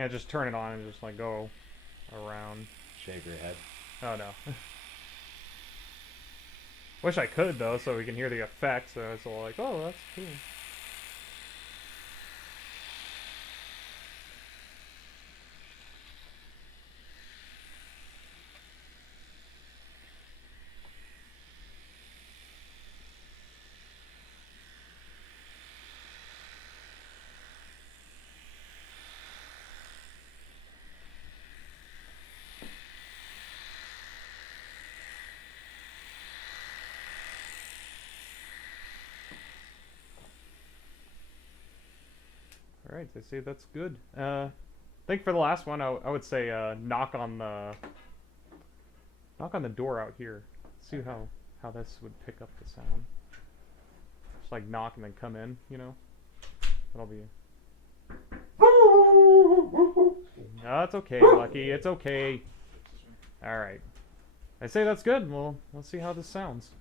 Yeah, just turn it on and just like go around. Shave your head. Oh no. Wish I could though, so we can hear the effects. So it's all like, oh, that's cool. All right, so see that's good. I think for the last one, I would say knock on the door out here. See how this would pick up the sound. Just like knock and then come in, you know. That'll be. No, it's okay, Lucky. It's okay. All right. I say that's good. Well, let's see how this sounds.